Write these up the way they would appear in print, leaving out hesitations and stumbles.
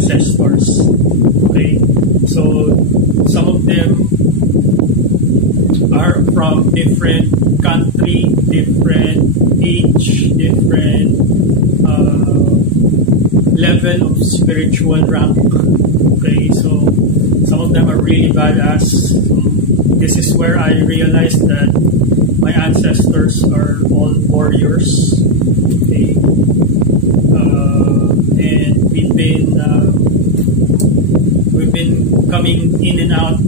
ancestors. Okay, so some of them are from different country, different age, different level of spiritual rank. Okay, so some of them are really badass. This is where I realized that my ancestors are all warriors. Okay, and we've been coming in and out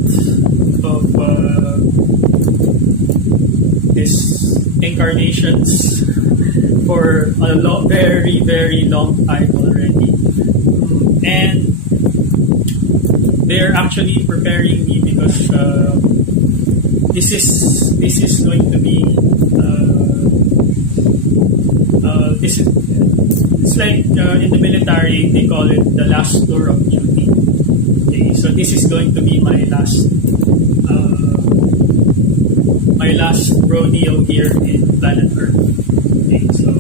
of these incarnations for a very, very long time already. And they're actually preparing me because this is going to be it's like in the military they call it the last tour of duty. Okay, so this is going to be my last rodeo here in planet Earth. Okay, so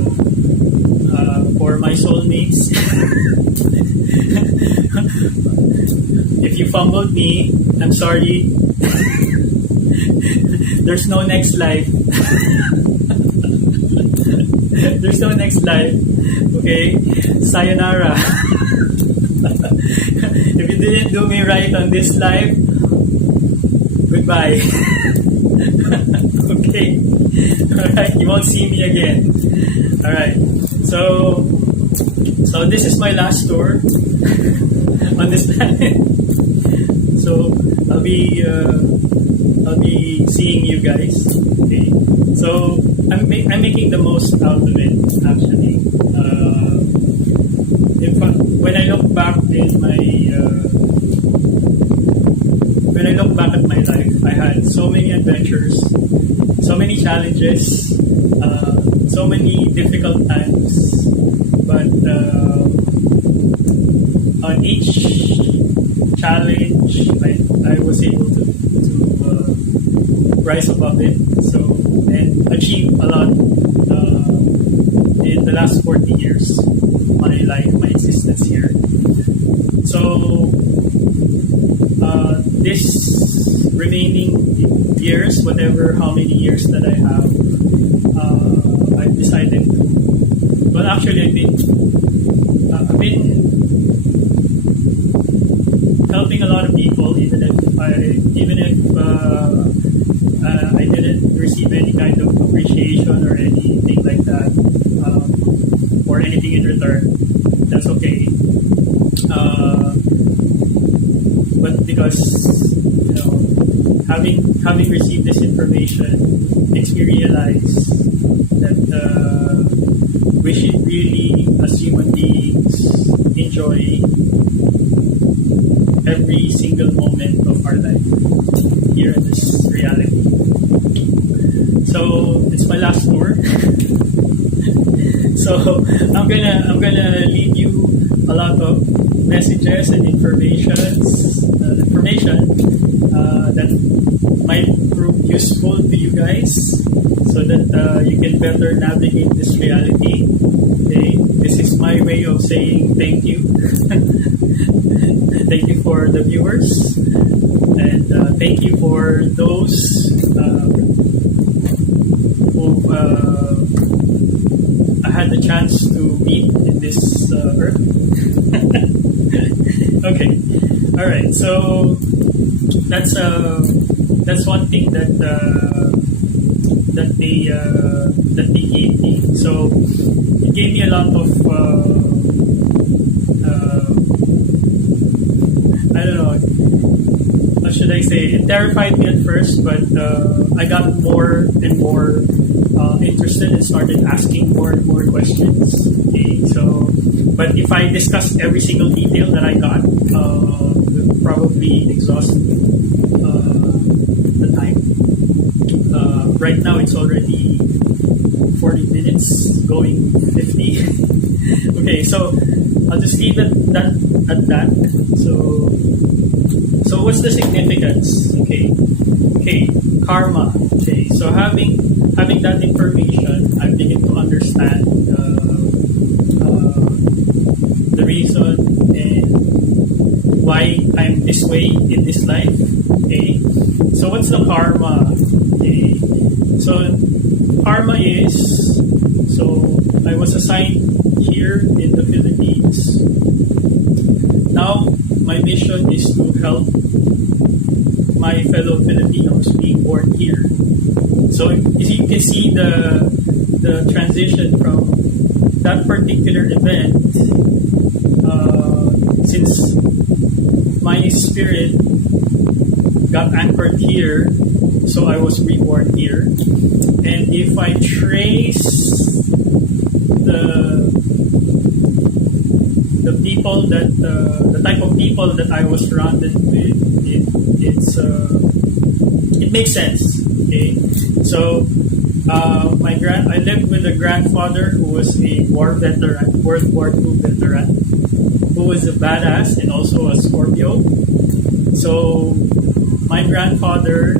for my soulmates, if you fumbled me, I'm sorry. There's no next life. There's no next life. Okay? Sayonara. If you didn't do me right on this life, goodbye. Okay? Alright, you won't see me again. Alright. So this is my last tour on this planet. So I'll be seeing you guys. Okay. So I'm making the most out of it actually. When I look back at my life, I had so many adventures, so many challenges, so many difficult times. But on each challenge, I was able to rise above it, and achieve a lot in the last 40 years of my life, my existence here. So this remaining years, how many years that I have, I've decided to. Well, actually, I've been helping a lot of people, even if I didn't receive any kind of appreciation or anything like that, or anything in return. That's okay. But because having received this information makes me realize that we should really, as human beings, enjoy every single moment of our life here in this reality. So it's my last tour. So I'm gonna leave you a lot of messages and information that might prove useful to you guys, so that you can better navigate this reality. Okay, this is my way of saying thank you. Thank you for the viewers, and thank you for those who I had the chance to meet in this earth. Okay, all right. So that's one thing that they gave me. So it gave me a lot of I don't know, what should I say? It terrified me at first, but I got more and more interested and started asking more and more questions. Okay, so, but if I discuss every single detail that I got, will probably exhaust the time. Right now, it's already 40 minutes, going 50. Okay, so I'll just leave it at that. So what's the significance? Okay, karma. Okay, so having that information, I begin to understand the reason and way in this life. Okay, so what's the karma? Okay, so karma is, so I was assigned here in the Philippines. Now my mission is to help my fellow Filipinos being born here. So as you can see the transition from that particular event, since my spirit got anchored here, so I was reborn here. And if I trace the people that the type of people that I was surrounded with, it makes sense. Okay, so I lived with a grandfather who was a war veteran, World War II veteran, who was a badass and also a Scorpio. So my grandfather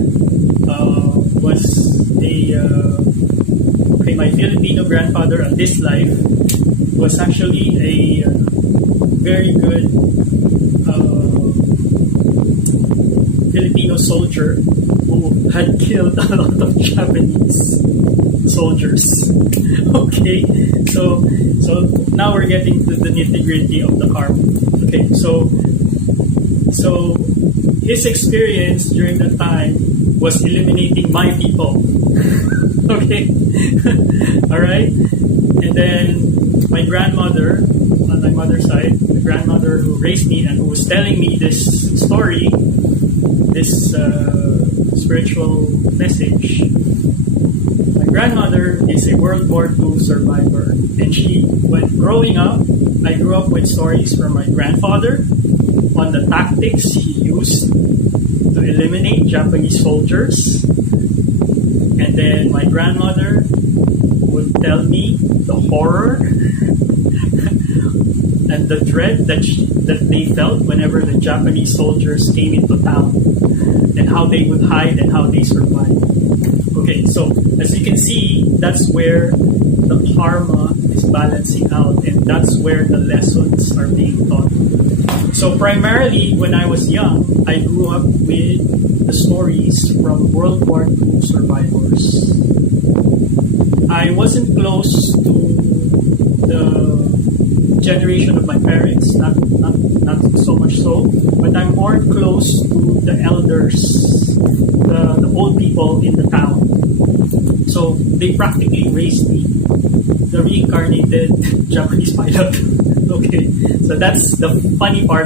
was my Filipino grandfather on this life was actually a very good Filipino soldier who had killed a lot of Japanese soldiers. Okay, so now we're getting to the nitty-gritty of the karma. Okay, so his experience during that time was eliminating my people. Okay, all right, and then my grandmother on my mother's side, the grandmother who raised me and who was telling me this story, this spiritual message. My grandmother is a World War II survivor, and when growing up, I grew up with stories from my grandfather on the tactics he used to eliminate Japanese soldiers. And then my grandmother would tell me the horror and the dread that they felt whenever the Japanese soldiers came into town, and how they would hide and how they survived. Okay, so as you can see, that's where the karma is balancing out, and that's where the lessons are being taught. So primarily, when I was young, I grew up with the stories from World War II survivors. I wasn't close to the generation of my parents, not so much so, but I'm more close to the elders, the old people in the town. So they practically raised me, the reincarnated Japanese pilot. Okay, so that's the funny part.